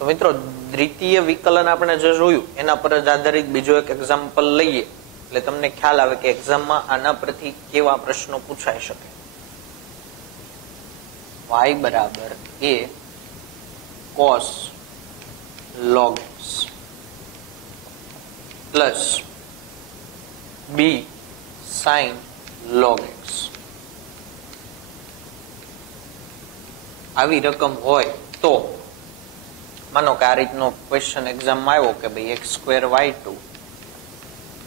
તો મિત્રો દ્વિતીય વિકલન આપણે જે જોયું એના પર જ આધારિત બીજો એક એક્ઝામ્પલ લઈએ એટલે તમને ખ્યાલ આવે કે એક્ઝામમાં આના પરથી કેવા પ્રશ્નો પૂછાઈ શકે. y બરાબર a cos log x plus b sin log x. આવી રકમ હોય તો માનો કે આ રીતનો ક્વેશ્ચન એક્ઝામમાં આવ્યો કે ભાઈ x² y2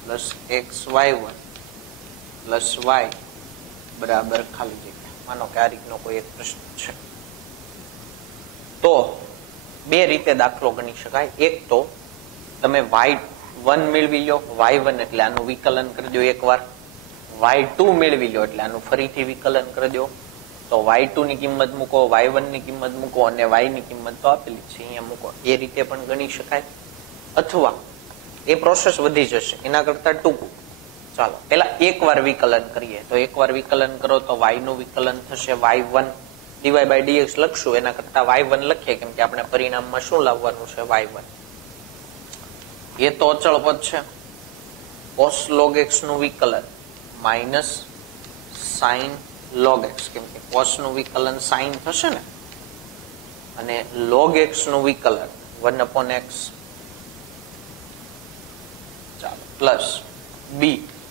plus xy1 plus y બરાબર ખાલી જગ્યા. માનો કે આ રીતનો કોઈ એક પ્રશ્ન છે તો બે રીતે દાખલો ગણી શકાય. એક તો તમે y1 મેળવી લો, y1 એટલે આનું વિકલન કરી દો એકવાર, y2 મેળવી લો એટલે આનું ફરીથી વિકલન કરી દો. તો y2 ની કિંમત મૂકો, y1 ની કિંમત મૂકો અને y ની કિંમત તો આપેલી છે અહીંયા મૂકો. એ રીતે પણ ગણી શકાય. અથવા એ પ્રોસેસ વધી જશે એના કરતા ટૂંકું. ચાલો પેલા એકવાર વિકલન કરીએ. તો એકવાર વિકલન કરો તો y નું વિકલન થશે y1 dy/dx લખશું એના કરતા y1 લખીએ કેમ કે આપણે પરિણામમાં શું લાવવાનું છે y1. એ તો અચળ પદ છે. cos log x નું વિકલન માઇનસ sin log x કેમ કે cos નું વિકલન sin થશે ને અને log x નું વિકલન 1/x. ચાલો પ્લસ b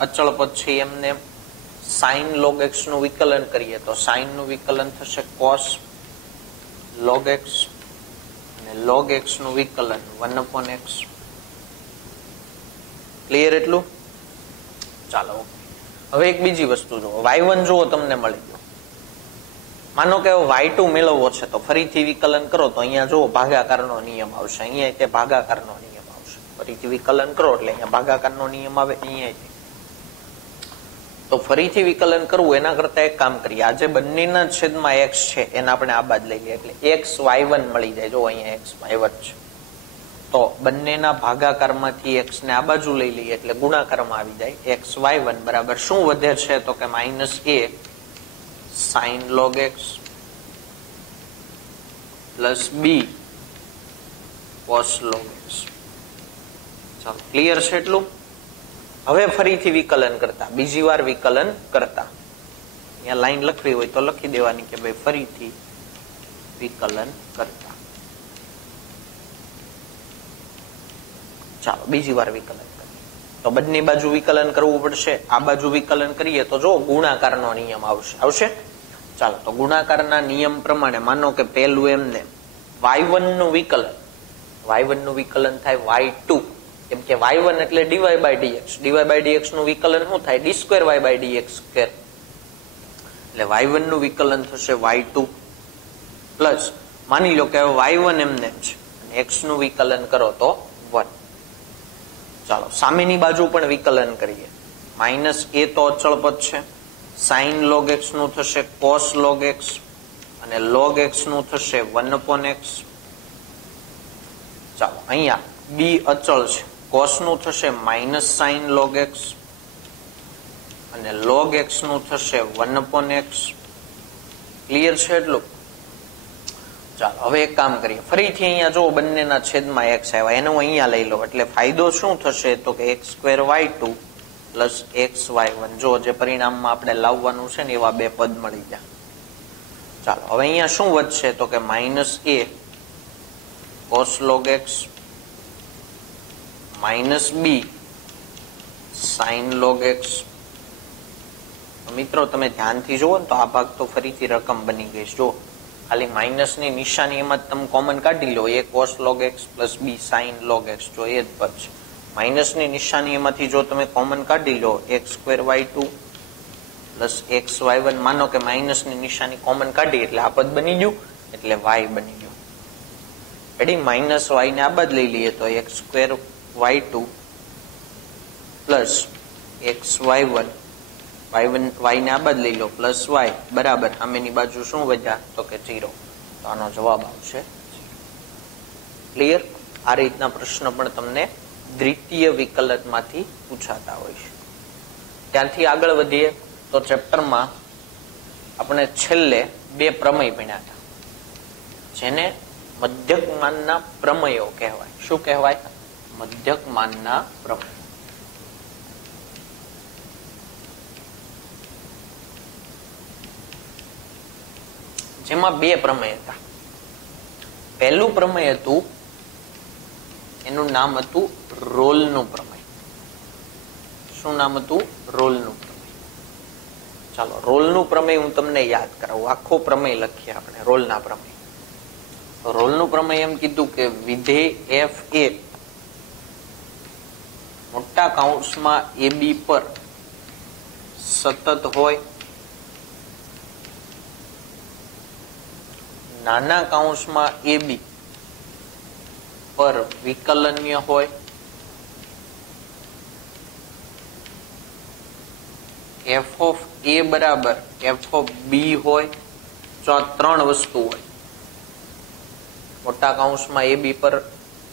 અચળ પદ છે એમને sin log x નું વિકલન કરીએ તો sin નું વિકલન થશે cos log x અને log x નું વિકલન 1/x. ક્લિયર એટલું? ચાલો હવે એક બીજી વસ્તુ જુઓ. y1 જુઓ તમને મળી ગયો. માનો કે y2 મેળવવો છે તો ફરીથી વિકલન કરો તો અહીંયા જુઓ ભાગાકારનો નિયમ આવશે. અહીંયા તે ભાગાકારનો નિયમ આવશે. ફરીથી વિકલન કરો એટલે અહીંયા ભાગાકારનો નિયમ આવે. અહીંયા તો ફરીથી વિકલન કરવું એના કરતા એક કામ કરીએ. આજે બંનેના છેદમાં x છે એને આપણે આ બાદ લઈ લઈએ એટલે xy1 મળી જાય. જો અહીંયા xy1 છે તો બંનેના ભાગાકારમાંથી x ને આ બાજુ લઈ લઈએ એટલે ગુણાકારમાં આવી જાય. xy1 બરાબર શું વધે છે તો કે -a sin log x plus b cos log x. ચાલો ક્લિયર છે એટલું? હવે ફરીથી વિકલન કરતા, બીજી વાર વિકલન કરતા અહીંયા લાઈન લખવી હોય તો લખી દેવાની કે ભાઈ ફરીથી વિકલન કરતા. ચાલો બીજી વાર વિકલન કરીએ તો બંને બાજુ વિકલન કરવું પડશે. આ બાજુ વિકલન કરીએ તો જો ગુણાકારનો નિયમ આવશે. ચાલો તો ગુણાકારના નિયમ પ્રમાણે માનો કે પહેલું એમને y1 નું વિકલન થાય y2 કેમ કે y1 એટલે dy/dx નું વિકલન શું થાય d2y/dx એટલે y1 નું વિકલન થશે y2 પ્લસ માની લો કે y1 એમને છે અને x નું વિકલન કરો તો 1. ચાલો સામેની બાજુ પણ વિકલન કરીએ. -a તો અચળ પદ છે, sin log x નું થશે cos log x અને log x નું થશે 1/x. ચાલો અહીંયા b અચળ છે, cos નું થશે -sin log x અને log x નું થશે 1/x. ક્લિયર છે એટલું? ચાલો હવે એક કામ કરીએ. ફરીથી અહીંયા જો બંનેના છેદમાં x આવ્યા એને હું અહીંયા લઈ લઉં એટલે ફાયદો શું થશે તો કે x² y2 પ્લસ xy1. જો જે પરિણામમાં આપણે લાવવાનું છે ને એવા બે પદ મળી ગયા. ચાલો હવે અહીંયા શું વધશે તો કે -a cos log x -b sin log x. મિત્રો તમે ધ્યાનથી જુઓ ને તો આ ભાગ તો ફરીથી રકમ બની ગઈ છે. જો ખાલી માઇનસ ની નિશાની એમાં તમે કોમન કાઢી લો. a cos log x plus b sin log x. જો એ જ પદ છે. માઇનસ ની નિશાની એમાંથી જો તમે કોમન કાઢી લો x² y2 પ્લસ xy1 માનો કે માઇનસ ની નિશાની કોમન કાઢી એટલે આ પદ બની ગયું એટલે y બની ગયું. એડી માઇનસ y ને આ બાદ લઈ લઈએ તો x² y2 plus xy1 y ને આ બાદ લઈ લો પ્લસ y બરાબર સામેની બાજુ શું વધ્યા તો કે 0. તો આનો જવાબ આવશે 0. ક્લિયર? આ રીતના પ્રશ્ન પણ તમને દ્વિતીય વિકલનમાંથી પૂછાતા હોય છે. ત્યાંથી આગળ વધીએ તો ચેપ્ટરમાં આપણે છેલ્લે બે પ્રમેય ભણ્યા હતા જેને મધ્યકમાનના પ્રમેયો કહેવાય. શું કહેવાય? મધ્યકમાનના પ્રમેય. જેમાં બે પ્રમેય હતા. પહેલું પ્રમેય હતું, એનું નામ હતું રોલનું પ્રમેય. શું નામ હતું? રોલનું પ્રમેય. ચાલો, રોલનું પ્રમેય હું તમને યાદ કરાવું. આખો પ્રમેય લખીએ આપણે, રોલના પ્રમેય. રોલનું પ્રમેય એમ કીધું કે વિધેય એફ એ મોટા કૌંસમાં એ બી પર સતત હોય, નાના કૌંસમાં એ બી પર વિકલન્ય હોય, એફ ઓફ એ બરાબર એફ ઓફ બી હોય. જો આ ત્રણ વસ્તુ હોય, મોટા કૌંસમાં એ બી પર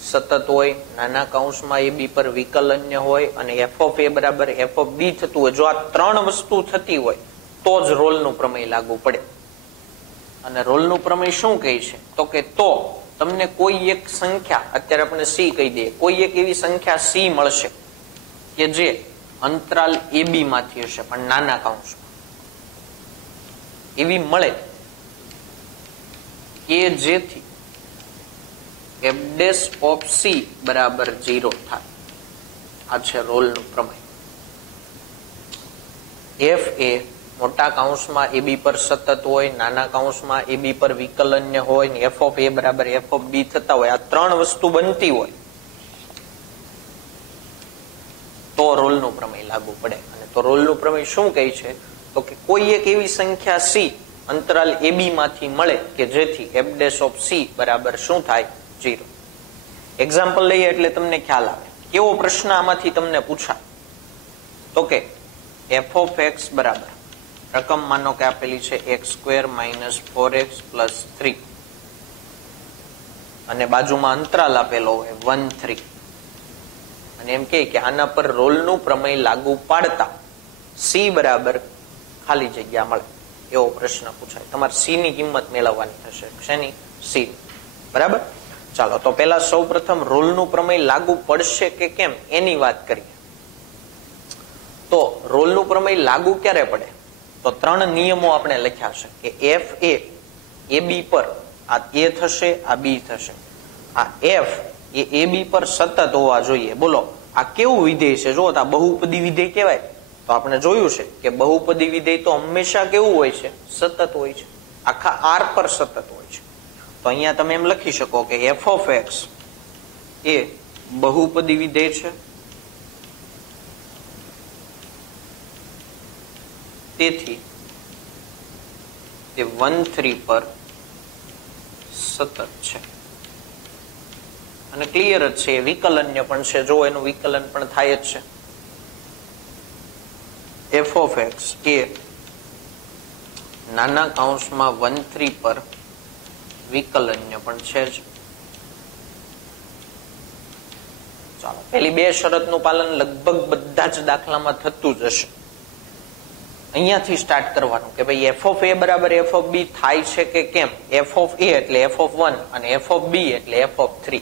સતત હોય, નાના કૌંસમાં એ બી પર વિકલન્ય હોય અને એફ ઓફ એ બરાબર એફ ઓફ બી થતું હોય. જો આ ત્રણ વસ્તુ થતી હોય તો જ રોલનું પ્રમેય લાગુ પડે. અને રોલનું પ્રમેય શું કહે છે? તો કે તો તમને કોઈ એક સંખ્યા, અત્યારે આપણે સી કહી દઈએ, કોઈ એક એવી સંખ્યા સી મળશે કે જે અંતરાલ એ બી માંથી હશે પણ નાના કૌંસમાં. એવી મળે કે જેથી એફ ડેશ ઓફ સી બરાબર 0 થાય. આ છે રોલનું પ્રમેય. એફ એ મોટા કૌંસમાં એ બી પર સતત હોય, નાના કૌંસમાં એ બી પર વિકલન્ય હોય ને એફ ઓફ એ બરાબર એફ ઓફ બી થતા હોય, આ ત્રણ વસ્તુ બનતી હોય તો રોલનું પ્રમેય લાગુ પડે. અને તો રોલનું પ્રમેય શું કહે છે? તો કે કોઈ એક એવી સંખ્યા સી અંતરાલ એ બી માંથી મળે કે જેથી એફ ડેશ ઓફ સી બરાબર શું થાય? 0. એક્ઝામ્પલ લઈએ એટલે તમને ખ્યાલ આવે. કેવો પ્રશ્ન આમાંથી તમને પૂછાય? તો કે એફ ઓફ એક્સ બરાબર રકમ માનો કે આપેલી છે x² - 4x + 3 અને બાજુમાં અંતરાલ આપેલો હોય 1, 3 અને એમ કે આના પર રોલનું પ્રમેય લાગુ પાડતા સી બરાબર ખાલી જગ્યા મળે. એવો પ્રશ્ન પૂછાય. તમારે સી ની કિંમત મેળવવાની થશે. શેની? સી. બરાબર. ચાલો, તો પેલા સૌ પ્રથમ રોલનું પ્રમેય લાગુ પડશે કે કેમ એની વાત કરીએ. તો રોલનું પ્રમેય લાગુ ક્યારે પડે? તો ત્રણ નિયમો આપણે લખ્યા છે કે એફ એ બી પર આ એ થશે, આ બી થશે. આ એફ એ બી પર સતત હોવા જોઈએ. બોલો, આ કેવું વિધેય છે? જો આ બહુપદી વિધેય કહેવાય. તો આપણે જોયું છે કે બહુપદી વિધેય તો હંમેશા કેવું હોય છે? સતત હોય છે. આખા આર પર સતત હોય છે. તો અહીંયા તમે એમ લખી શકો કે એફ ઓફ એક્સ એ બહુપદી વિધેય છે, તેથી તે 1, 3 પર સતત છે. અને ક્લિયર જ છે, વિકલન્ય પણ છે. જો એનું વિકલન પણ થાય જ છે. એફ ઓફ એક્સ એ નાના કૌંસમાં 1, 3 પર વિકલન્ય પણ છે જ. ચાલો, પેલી બે શરતનું પાલન લગભગ બધા જ દાખલામાં થતું જ હશે. અહીંયાથી સ્ટાર્ટ કરવાનું કે ભાઈ એફ ઓફ એ બરાબર એફ ઓફ બી થાય છે કે કેમ? એફ ઓફ એ એટલે એફ ઓફ 1 અને એફ ઓફ બી એટલે એફ ઓફ 3.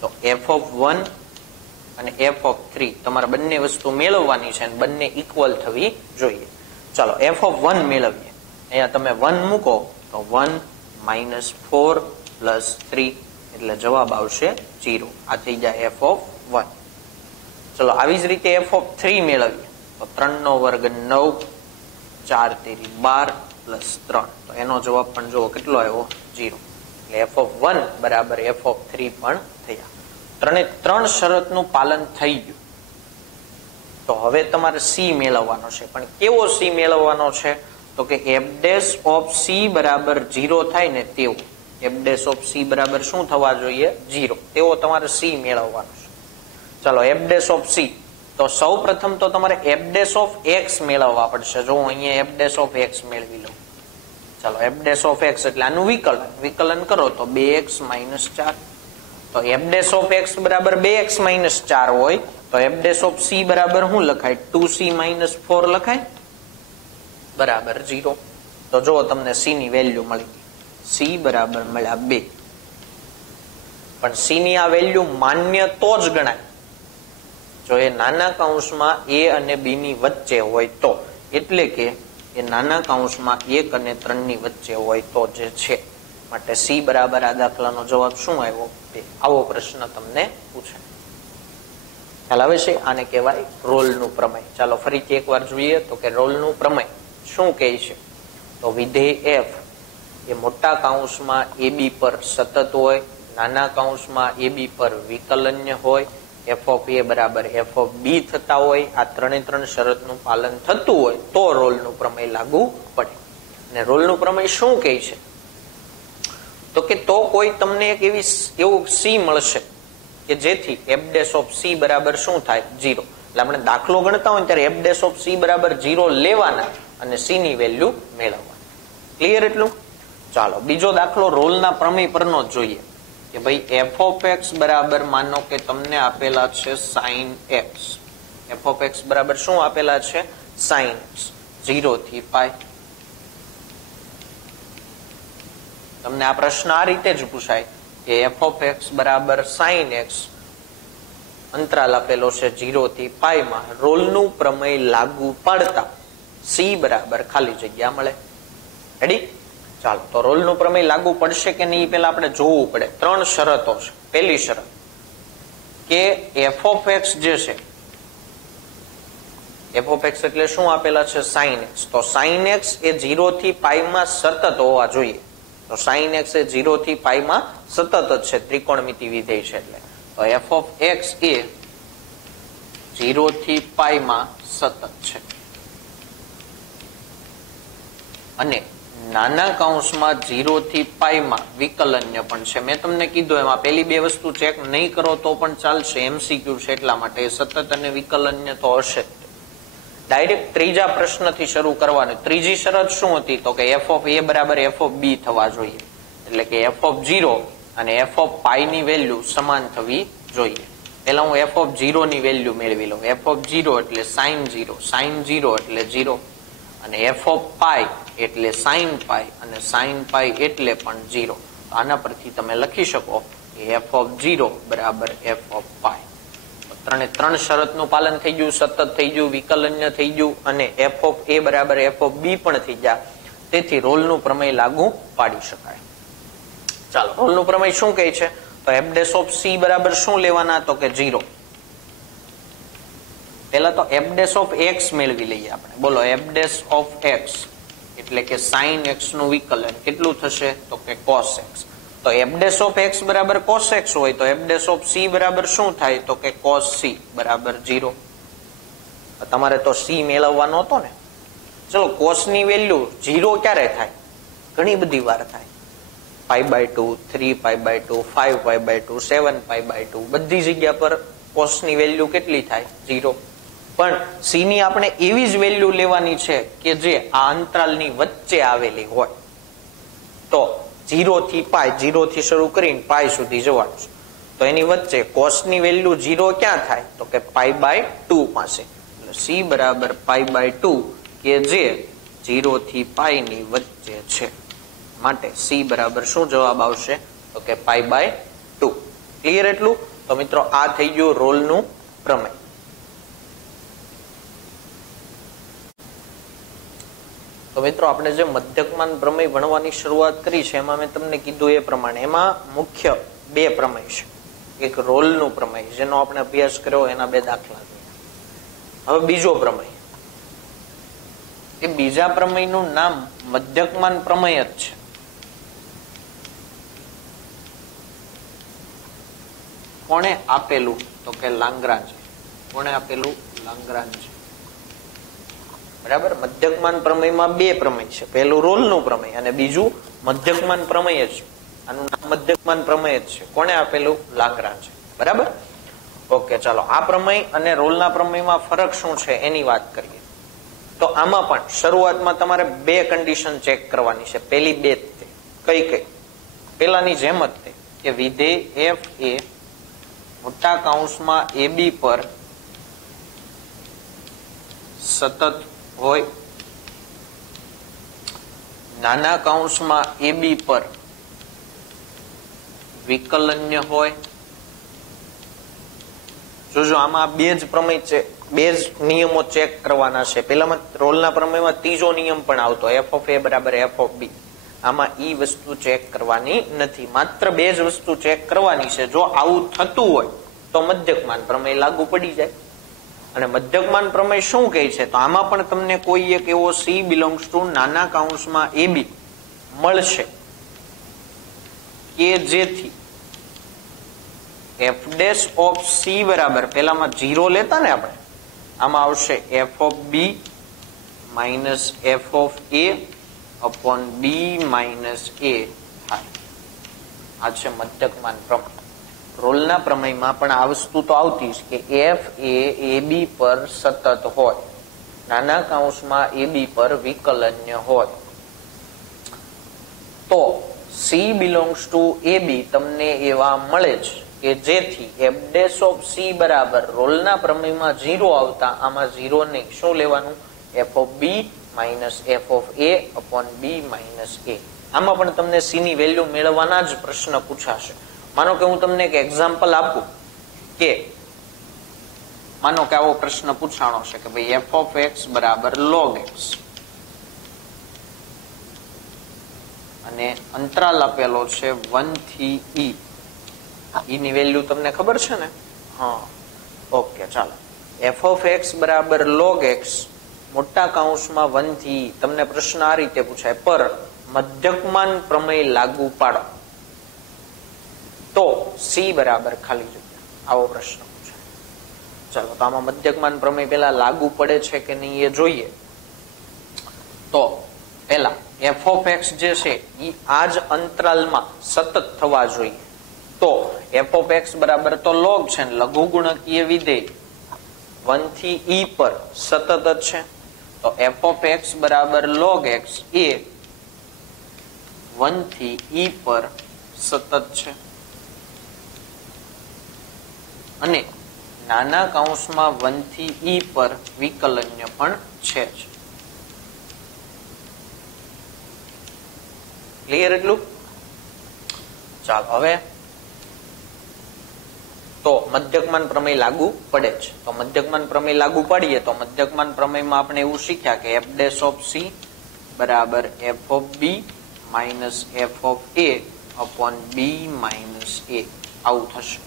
તો એફ ઓફ 1 અને એફ ઓફ 3 તમારે બંને વસ્તુ મેળવવાની છે અને બંને ઇક્વલ થવી જોઈએ. ચાલો, એફ ઓફ 1 મેળવીએ. અહીંયા તમે 1 મૂકો તો 1 - 4 + 3 એટલે જવાબ આવશે 0. આ થઈ જાય એફ ઓફ 1. ચલો, આવી જ રીતે એફ ઓફ 3 મેળવીએ તો 3 નો વર્ગ 9, 4 તેરી 12 + 3 તો એનો જવાબ પણ જુઓ કેટલો આવ્યો? 0. એટલે એફ ઓફ 1 બરાબર એફ ઓફ 3 પણ થયા. ત્રણ શરતનું પાલન થઈ ગયું. તો હવે તમારે સી મેળવવાનો છે. પણ કેવો સી મેળવવાનો છે? તો કે એફ ડેશ ઓફ સી બરાબર 0 થાય ને તેવું. એફ ડેશ ઓફ સી બરાબર શું થવા જોઈએ? 0. તેવો તમારે સી મેળવવાનો છે. ચાલો, એફ ડેશ ઓફ સી. તો સૌ પ્રથમ તો તમારે એફ ડેશ ઓફ એક્સ મેળવવા પડશે. જો હું અહીંયા એફ ડેશ ઓફ એક્સ મેળવી લઉં. ચાલો, એફ ડેશ ઓફ એક્સ એટલે આનું વિકલન કરો તો 2x - 4. તો એફ ડેશ ઓફ એક્સ બરાબર 2x - 4 હોય તો એફ ડેશ ઓફ સી બરાબર શું લખાય? 2c - 4 લખાય બરાબર 0. તો જો તમને સી ની વેલ્યુ મળી. સી બરાબર મળ્યા 2. પણ સી ની આ વેલ્યુ માન્ય તો જ ગણાય જો એ નાના કૌંસમાં a અને b ની વચ્ચે હોય તો, એટલે કે એ નાના કૌંસમાં 1 અને 3 ની વચ્ચે હોય તો જે છે. માટે સી બરાબર આ દાખલાનો જવાબ શું આવ્યો? આવો પ્રશ્ન તમને પૂછે. ખ્યાલ આવે છે? આને કહેવાય રોલનું પ્રમેય. ચાલો ફરીથી એકવાર જોઈએ તો કે રોલનું પ્રમેય શું કહે છે? તો વિધેય f એ મોટા કૌંસમાં ab પર સતત હોય, નાના કૌંસમાં ab પર વિકલન્ય હોય, f of a બરાબર f of b થતા હોય, આ ત્રણે શરતનું પાલન થતું હોય તો રોલનું પ્રમેય લાગુ પડે. અને રોલનું પ્રમેય શું કહે છે? તો કે તો કોઈ તમને એક એવું c મળશે કે જેથી f dash of c બરાબર શું થાય? 0. એટલે આપણે દાખલો ગણતા હોય ત્યારે f dash of c બરાબર 0 લેવાના અને c ની વેલ્યુ મેળવવાની. ક્લિયર એટલું? ચાલો બીજો દાખલો રોલના પ્રમેય પરનો જ જોઈએ કે ભાઈ f of x બરાબર માનો કે તમને આપેલા છે sin x. f of x બરાબર શું આપેલા છે? sin x 0 થી π. તમને આ પ્રશ્ન આ રીતે જ પૂછાય કે f of x બરાબર sin x અંતરાલ આપેલો છે 0 થી π માં રોલનું પ્રમેય લાગુ પાડતા c બરાબર ખાલી જગ્યા મળે. રેડી? ચાલો તો રોલનું પ્રમેય લાગુ પડશે કે નહીં પેલા આપણે જોવું પડે. 3 શરતો છે. પહેલી શરત કે f of x જે છે, f of x એટલે શું આપેલા છે? sin x. તો sin x એ 0 થી π માં સતત હોવા જોઈએ. તો sin x એ 0 થી π માં સતત જ છે, ત્રિકોણમિતિ વિધેય છે એટલે. તો f of x એ 0 થી π માં સતત છે અને નાના કૌંસમાં 0 થી π માં વિકલન્ય પણ છે. મેં તમને કીધું એમાં પેલી બે વસ્તુ ચેક નહીં કરો તો પણ ચાલશે, MCQ છે એટલા માટે. સતત અને વિકલન્ય તો હશે. ડાયરેક્ટ ત્રીજા પ્રશ્નથી શરૂ કરવાનું. ત્રીજી શરત શું હતી? તો કે f of a બરાબર f of b થવા જોઈએ. એટલે કે f of 0 અને f of π ની વેલ્યુ સમાન થવી જોઈએ. પેલા હું f of 0 ની વેલ્યુ મેળવી લઉં. f of 0 એટલે sin 0, sin 0 એટલે 0 અને f of π એટલે sin π અને sin π એટલે પણ 0. આના પરથી તમે લખી શકો કે f of 0 બરાબર f of π. ત્રણ શરતનું પાલન થઈ ગયું, સતત થઈ ગયું, વિકલન્ય થઈ ગયું અને f of a બરાબર f of b પણ થઈ ગયા. તેથી રોલનું પ્રમેય લાગુ પાડી શકાય. ચાલો રોલનું પ્રમેય શું કહે છે? તો f dash of c બરાબર શું લેવાના? તો કે 0. પહેલા તો f dash of x મેળવી લઈએ આપણે. બોલો f dash of x એટલે કે sin x નું વિકલન કેટલું થશે? તો કે cos x. તો f dash of x બરાબર cos x હોય તો f dash of c બરાબર શું થાય? તો કે cos c બરાબર 0. તમારે તો c મેળવવાનો હતો ને. ચલો cos ની વેલ્યુ 0 ક્યારે થાય? ઘણી બધી વાર થાય. π/2, 3π/2, 5π/2, 7π/2 બધી જગ્યા પર cos ની વેલ્યુ કેટલી થાય? 0. પણ c ની આપણે એવી જ વેલ્યુ લેવાની છે કે જે આ અંતરાલની વચ્ચે આવેલી હોય. તો 0 થી π, 0 થી શરૂ કરીને π સુધી જવાનું છે. તો એની વચ્ચે cos ની વેલ્યુ 0 ક્યાં થાય? તો કે π/2 પાસે. એટલે c બરાબર π/2 કે જે 0 થી π ની વચ્ચે છે. માટે c બરાબર શું જવાબ આવશે? તો કે π/2. ક્લિયર એટલું? તો મિત્રો આ થઈ ગયું રોલનું પ્રમેય. તો મિત્રો આપણે જે મધ્યકમાન પ્રમેય ભણવાની શરૂઆત કરી છે એમાં મેં તમને કીધું એ પ્રમાણે એમાં મુખ્ય બે પ્રમેય છે. એક રોલનું પ્રમેય જેનો આપણે અભ્યાસ કર્યો, એના 2 દાખલા. હવે બીજો પ્રમેય, એ બીજા પ્રમેયનું નામ મધ્યકમાન પ્રમેય જ છે. કોણે આપેલું? તો કે લાંગ્રાન્જે. કોણે આપેલું? લાંગ્રાન્જે. બરાબર? મધ્યકમાન પ્રમેયમાં 2 પ્રમેય છે. પહેલું રોલનું પ્રમેય અને બીજું મધ્યકમાન પ્રમેય જ. આનું નામ મધ્યકમાન પ્રમેય જ છે. કોણે આપેલું? લાંગ્રાન્જે. બરાબર? ઓકે, ચાલો આ પ્રમેય અને રોલના પ્રમેયમાં ફરક શું છે એની વાત કરીએ. તો આમાં પણ શરૂઆતમાં તમારે 2 કન્ડિશન ચેક કરવાની છે. પહેલી 2 કઈ? પેલાની જેમ જ તે કે વિધેય f એ મોટા કૌંસમાં ab પર સતત હોય, નાના કૌંસમાં ab પર વિકલન્ય હોય. જોજો આમાં બે જ પ્રમેય છે, બે જ નિયમો ચેક કરવાના છે. પેલામાં રોલના પ્રમેયમાં ત્રીજો નિયમ પણ આવતો, એફ ઓફ એ બરાબર એફ ઓફ બી. આમાં ઈ વસ્તુ ચેક કરવાની નથી, માત્ર બે જ વસ્તુ ચેક કરવાની છે. જો આવું થતું હોય તો મધ્યકમાન પ્રમેય લાગુ પડી જાય. અને મધ્યકમાન પ્રમેય શું કહે છે? તો આમાં પણ તમને કોઈ એક એવો સી બિલોંગ્સ ટુ નાના કૌંસમાં એ બી મળશે કે જેથી એફ ડેશ ઓફ સી બરાબર, પેલામાં 0 લેતા ને આપણે, આમાં આવશે f of b minus f of a upon b minus a થાય. આ છે મધ્યકમાન પ્રમેય. રોલના પ્રમેયમાં પણ આ વસ્તુ તો આવતી જ કે એફ એ બી પર સતત હોય, નાના કૌંસમાં એ બી પર વિકલન્ય હોય. તો સી બિલોંગ્સ ટુ એ બી તમને એવા મળે છે કે જેથી એફ ડેશ ઓફ સી બરાબર રોલના પ્રમેયમાં 0 આવતા આમાં 0 નહીં, શું લેવાનું? F of b minus f of a upon b minus a. આમાં પણ તમને સી ની વેલ્યુ મેળવવાના જ પ્રશ્ન પૂછાશે. માનો કે હું તમને એક એક્ઝામ્પલ આપું કે માનો કે આવો પ્રશ્ન પૂછાણો છે કે ભાઈ એફ ઓફ એક્સ બરાબર લોગ એક્સ અને અંતરાલ આપેલો છે 1 થી e. ઈ ની વેલ્યુ તમને ખબર છે ને? હા, ઓકે, ચાલો. એફ ઓફ એક્સ બરાબર લોગ એક્સ મોટા કૌંસમાં 1 થી e. તમને પ્રશ્ન આ રીતે પૂછાય, પર મધ્યકમાન પ્રમેય લાગુ પાડો તો સી બરાબર ખાલી જગ્યા. આવો પ્રશ્ન પૂછાય. ચાલો, તો આમાં મધ્યકમાન પ્રમેય પેલા લાગુ પડે છે કે નહીં એ જોઈએ. તો પેલા એફ ઓફ એક્સ જે છે એ આ જ અંતરાલમાં સતત થવા જોઈએ. તો એફ ઓફ એક્સ બરાબર તો લોગ છે ને લઘુગુણકીય વિધેય 1 થી e પર સતત જ છે. તો એફ ઓફ એક્સ બરાબર લોગ એક્સ એ 1 થી e પર સતત છે અને નાના કૌંસમાં 1 થી e પર વિકલન્ય પણ છે જ. ક્લિયર એટલું? ચાલો, હવે તો મધ્યકમાન પ્રમેય લાગુ પડે છે. તો મધ્યકમાન પ્રમેય લાગુ પાડીએ તો મધ્યકમાન પ્રમેયમાં આપણે એવું શીખ્યા કે એફ ડેશ ઓફ સી બરાબર f of b minus f of a upon b minus a. આવું થશે.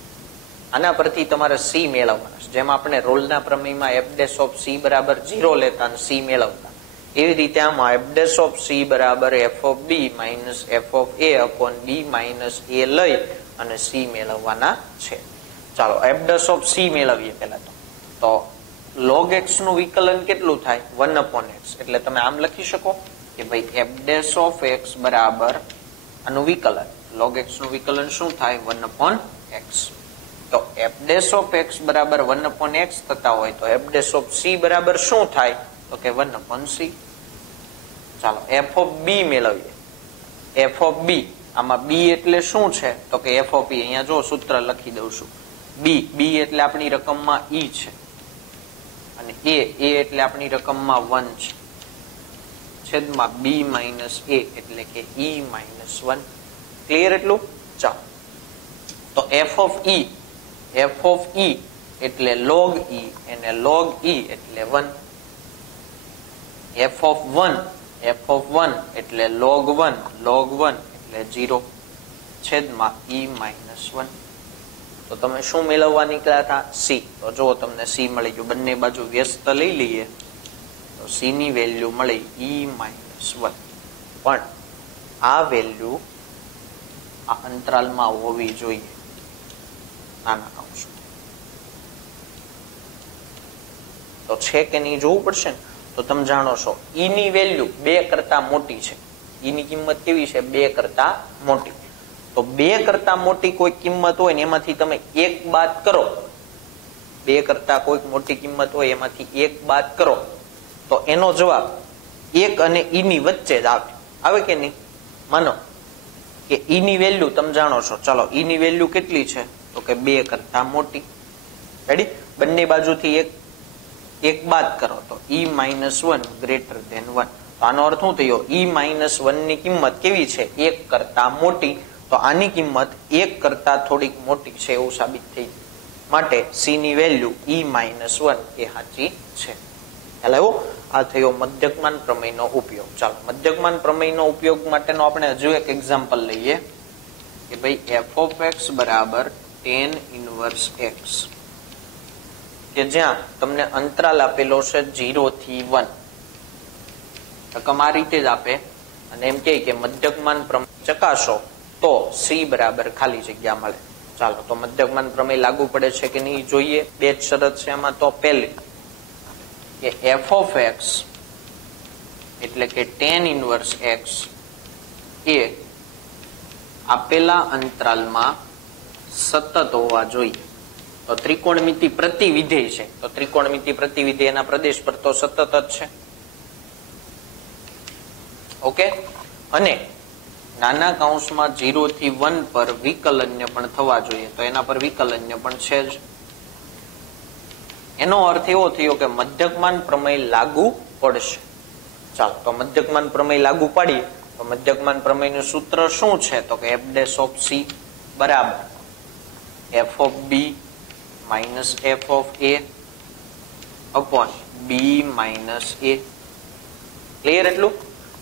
આના પરથી તમારે સી મેળવવાના છે. જેમ આપણે રોલના પ્રમેયમાં એફ ડેશ ઓફ સી બરાબર 0 લેતા અને સી મેળવતા, એવી રીતે આમાં એફ ડેશ ઓફ સી બરાબર f of b minus f of a upon b minus a લઈ અને સી મેળવવાના છે. ચાલો, એફ ડેશ ઓફ સી મેળવીએ પેલા. તો લોગ એક્સ નું વિકલન કેટલું થાય? 1 અપોન એક્સ. એટલે તમે આમ લખી શકો કે ભાઈ એફ ડેશ ઓફ એક્સ બરાબર આનું વિકલન, લોગ એક્સ નું વિકલન શું થાય? 1 અપોન એક્સ. તો એફ ડેશ ઓફ એક્સ બરાબર 1 અપોન એક્સ થતા હોય તો એફ ડેશ ઓફ સી બરાબર શું થાય? તો કે 1 અપોન સી. ચાલો, એફ ઓફ બી મેળવીએ. એફ ઓફ બી, આમાં બી એટલે શું છે? તો કે એફ ઓફ ઈ. અહીંયા જો સૂત્ર લખી દઉં છું. બી એટલે આપણી રકમમાં ઈ છે અને એ એટલે આપણી રકમમાં 1 છે, છેદમાં બી માઇનસ એ એટલે કે ઈ માઇનસ 1. ક્લિયર એટલું? ચાલો, તો એફ ઓફ ઈ એટલે લોગ ઈ અને લોગ ઈ એટલે 1. એફ ઓફ 1 એટલે લોગ 1 એટલે 0 છેદમાં ઈ માઇનસ 1. તો તમે શું મેળવવા નીકળ્યા હતા? સી. તો જો તમને સી મળી ગયું. બંને બાજુ વ્યસ્ત લઈ લઈએ તો સી ની વેલ્યુ મળી ઈ માઇનસ 1. પણ આ વેલ્યુ આ અંતરાલમાં હોવી જોઈએ, નાના કૌંસમાં. તો છે કે નહીં જોવું પડશે ને. તો તમે જાણો છો ઈ ની વેલ્યુ 2 કરતા મોટી છે. ઈ ની કિંમત કેવી છે? 2 કરતા મોટી. તો 2 કરતા મોટી કોઈ કિંમત હોય ને એમાંથી તમે 1 બાદ કરો, 2 કરતા કોઈક મોટી કિંમત હોય એમાંથી 1 બાદ કરો તો એનો જવાબ 1 અને ઈ ની વચ્ચે જ આવે કે નહીં? માનો કે ઈ ની વેલ્યુ તમે જાણો છો. ચાલો, ઈ ની વેલ્યુ કેટલી છે? તો કે 2 કરતા મોટી. રેડી? બંને બાજુથી એક બાદ કરો તો ઈ માઇનસ 1 ગ્રેટર ધેન 1. તો આનો અર્થ શું થયો? ઈ માઇનસ 1 ની કિંમત કેવી છે? 1 કરતા મોટી. તો આની કિંમત 1 કરતા થોડીક મોટી છે એવું સાબિત થઈ, માટે સી ની વેલ્યુ E-1 એ સાચી છે. એટલે એવું આ થયો મધ્યકમાન પ્રમેયનો ઉપયોગ. ચાલો મધ્યકમાન પ્રમેયનો ઉપયોગ માટેનો આપણે હજુ એક એક્ઝામ્પલ લઈએ કે ભાઈ f(x) બરાબર tan ઇન્વર્સ x, કે જ્યાં તમને અંતરાલ આપેલો છે 0 થી 1. રકમ આ રીતે જ આપે અને એમ કે મધ્યકમાન પ્રમેય ચકાસો તો c બરાબર ખાલી જગ્યા મળે. ચાલો તો મધ્યકમાન પ્રમેય લાગુ પડે છે કે નહીં જોઈએ. બે જ શરત છે એમાં. તો પહેલી કે f(x) એટલે કે tan ઇન્વર્સ x એ આપેલા અંતરાલમાં સતત હોવા જોઈએ. તો ત્રિકોણમિતિ પ્રતિવિધેય છે, તો ત્રિકોણમિતિ પ્રતિવિધેય એના પ્રદેશ પર તો સતત જ છે. ઓકે. અને નાના કૌંસમાં 0 થી 1 પર વિકલન્ય પણ થવા જોઈએ, તો એના પર વિકલન્ય પણ છે જ. એનો અર્થ એવો થયો કે મધ્યકમાન પ્રમેય લાગુ પડશે. ચાલો તો મધ્યકમાન પ્રમેય લાગુ પાડીએ તો મધ્યકમાન પ્રમેયનું સૂત્ર શું છે? તો કે f' બરાબર f(b) minus f(a) upon b minus a. Clear એટલું?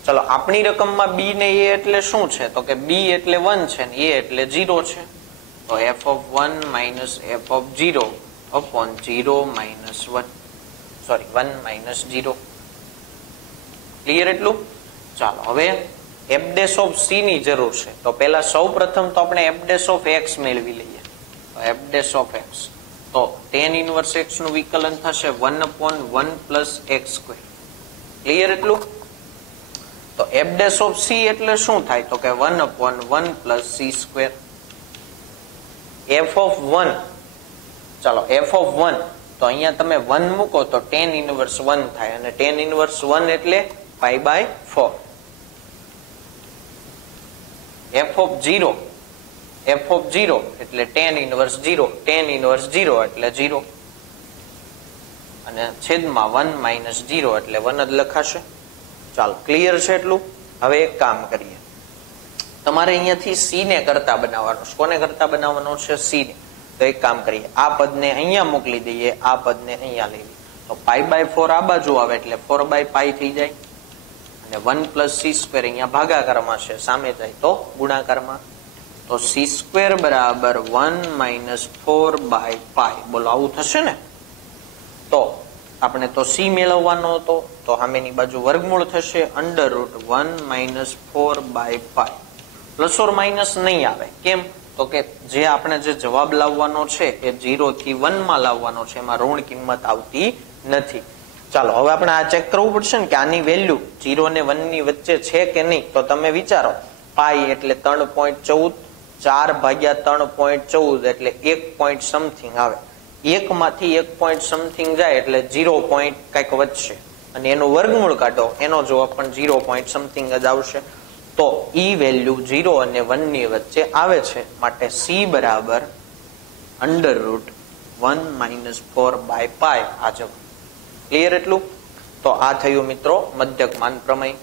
ચલો આપણી રકમમાં b ને a એટલે શું છે? તો કે b એટલે 1 છે ને a એટલે 0 છે. તો f(1 minus f(0) upon 0 minus 1, sorry 1 minus 0. Clear એટલું? ચાલો હવે f' ની જરૂર છે, તો પેલા સૌ પ્રથમ તો આપણે f' મેળવી લઈએ. તો f' તો tan ઇન્વર્સ x નું વિકલન થશે 1/1 પ્લસ x². ક્લિયર એટલું? તો f' એટલે શું થાય? તો કે 1/1 પ્લસ c². f(1) ચાલો f(1) તો અહીંયા તમે 1 મૂકો તો tan ઇન્વર્સ 1 થાય, અને tan ઇન્વર્સ 1 એટલે π/4. f(0) એટલે tan ઇન્વર્સ 0, tan ઇન્વર્સ 0 એટલે 0, અને છેદમાં 1 માઇનસ 0 એટલે 1 જ લખાશે. ચાલો ક્લિયર છે એટલું? હવે એક કામ કરીએ, તમારે અહીંયાથી c ને કરતા બનાવવાનો છે. કોને કરતા બનાવવાનો છે? c ને. તો એક કામ કરીએ, આ પદને અહીંયા મોકલી દઈએ, આ પદને અહીંયા લઈ લઈએ. તો π/4 આ બાજુ આવે એટલે 4/π થઈ જાય, અને 1 પ્લસ c² અહીંયા ભાગાકારમાં છે, સામે જાય તો ગુણાકારમાં. તો c² બરાબર 1 માઇનસ 4/π. બોલો આવું થશે ને? તો આપણે તો c મેળવવાનો હતો, તો સામેની બાજુ વર્ગમૂળ થશે √1 માઇનસ 4/π. પ્લસ ઓર માઇનસ નહીં આવે. કેમ? તો કે જે આપણે જે જવાબ લાવવાનો છે એ 0 થી 1 માં લાવવાનો છે, એમાં ઋણ કિંમત આવતી નથી. ચાલો હવે આપણે આ ચેક કરવું પડશે ને કે આની વેલ્યુ 0 ને 1 ની વચ્ચે છે કે નહીં. તો તમે વિચારો, પાઈ એટલે 3.14, 4/3.14 એટલે 1 પોઈન્ટ સમથિંગ આવે. 1 માંથી 1 પોઈન્ટ સમથિંગ જાય એટલે 0 પોઈન્ટ કઈક વધશે, અને એનું વર્ગમૂળ કાઢો, એનો જવાબ પણ 0 પોઈન્ટ સમથિંગ જ આવશે. તો ઈ વેલ્યુ 0 અને 1 ની વચ્ચે આવે છે, માટે c બરાબર √1 માઇનસ 4/π આ જવાબ. ક્લિયર એટલું? તો આ થયું મિત્રો મધ્યકમાન પ્રમેય.